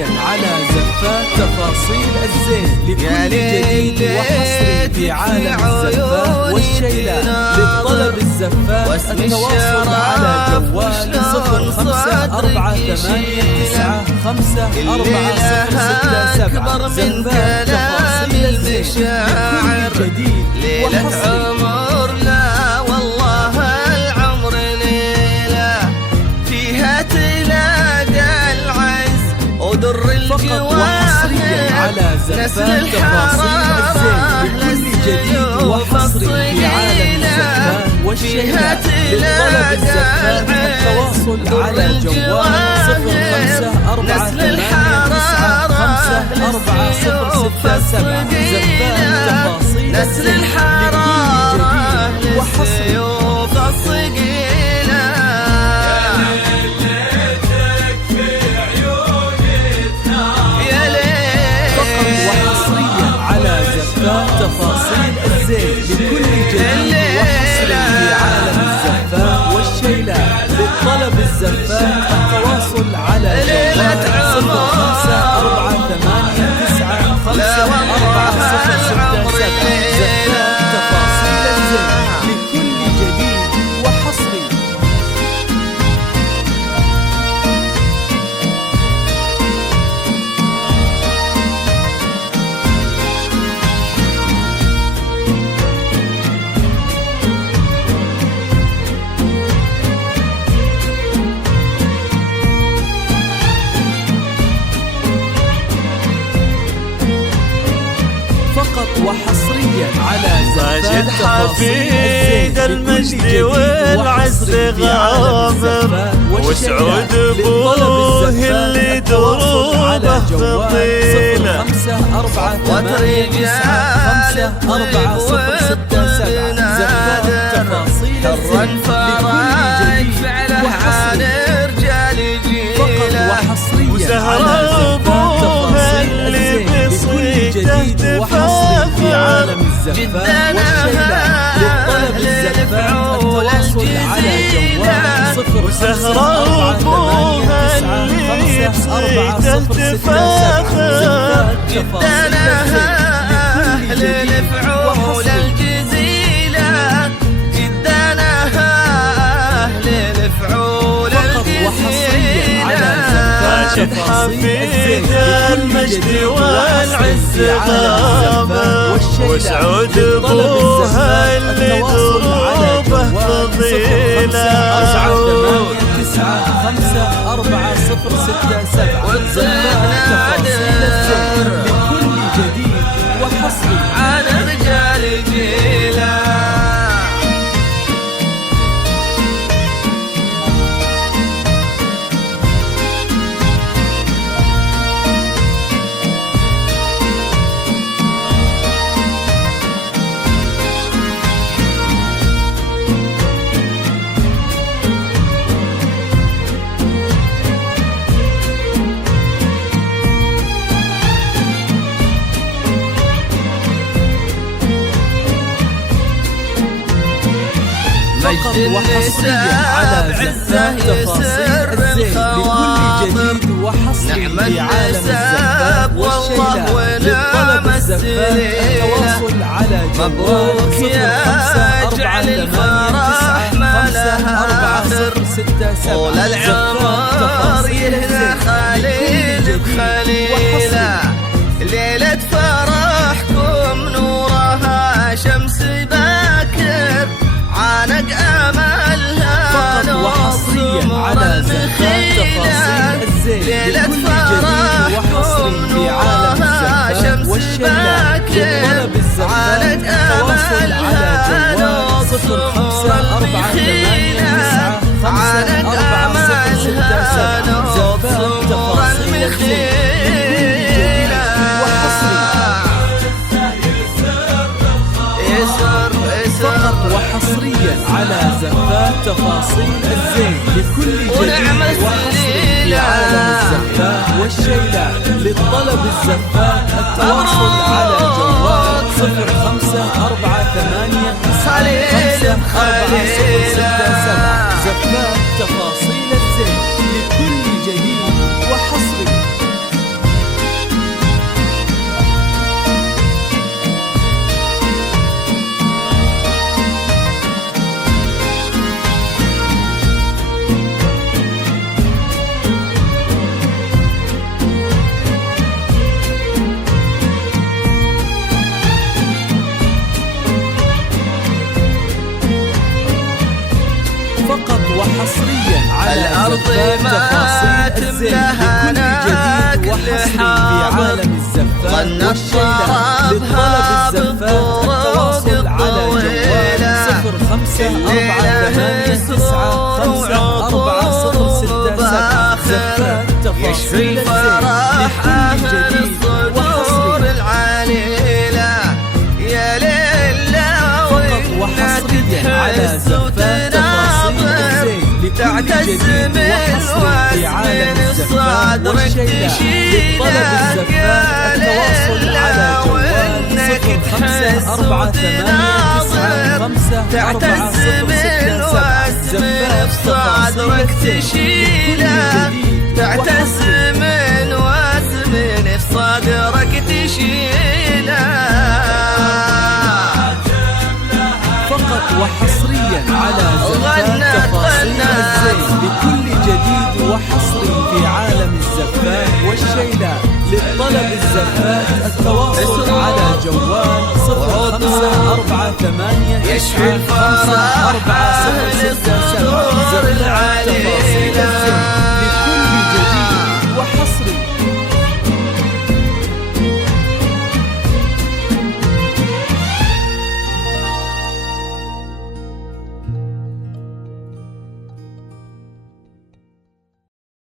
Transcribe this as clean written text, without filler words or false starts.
وحصريا على زفات تفاصيل الزين لكل جديد وحصري في عالم الزفات والشيلات. للطلب الزفات التواصل على جوال 0548954067 زفات تفاصيل الزين لكل جديد وحصري. فقط وحصريا على زفات تفاصيل الزين لكل جديد وحصري في عالم الزفات والشيلات. للطلب الزفات التواصل على جوال 0548954067 زفات تفاصيل الزين لكل جديد وحصري. تفاصيل الزين لكل جديد وحصري في عالم الزفات والشيلات. للطلب الزفات التواصل على جوال 0548954067 زفات تفاصيل الزين لكل جديد وحصري. وحصريا على ماجد حفيد المجد والعز غامر وسعود ابوه اللي دروبه فضيله وترجال زفات تفاصيل الزين لكل جديد وحصري. فقط وحصريا على زفات تفاصيل الزين لكل جديد وحصري في عالم الزفات والشيلات. للطلب الزفات التواصل على جوال 0548954067 زفات تفاصيل الزين لكل جديد وحصري. ماجد حفيد المجد والعز غامر وسعود ابوها اللي دروبه فضيله سعود 954067 زفات تفاصيل الزين لكل جديد وحصري على رجال جيله. فقط وحصريا على زفات تفاصيل الزين لكل جديد وحصري في عالم الزفات والشيلات. للطلب الزفات التواصل على جوال 0548954067 طول العمر يهنى خليل بخليله. ليلة فرحكم نورها شمس باكر عانق املها وحصريا على زفات تفاصيل الزين ليلة فرحكم نورها شمس باكر عانق املها نور عانق املها نور المخيله. فقط وحصريا على زفات تفاصيل الزين لكل جديد وحصري في عالم الزفات والشيلات. للطلب الزفات التواصل على جوال 0548954067 زفات تفاصيل الزين لكل جديد وحصري. وحصريا على الأرض زفات ما تفاصيل الزين لكل جديد وحصري في عالم الزفات والشيلات. للطلب الزفات التواصل على جوال 0548954067. زفات تفاصيل الزين لكل جديد وحصري فقط وحصريا على زفات تفاصيل الزين لكل جديد وحصري في عالم الزفات والشيلات. للطلب الزفات التواصل على جوال 0548954067. تعتز من واسم في صدرك تشيله فقط وحصريا على زفات تفاصيل الزين لكل جديد وحصري في عالم الزفات والشيلات. للطلب الزفات التواصل على جوال 0548954067. زفات تفاصيل الزين.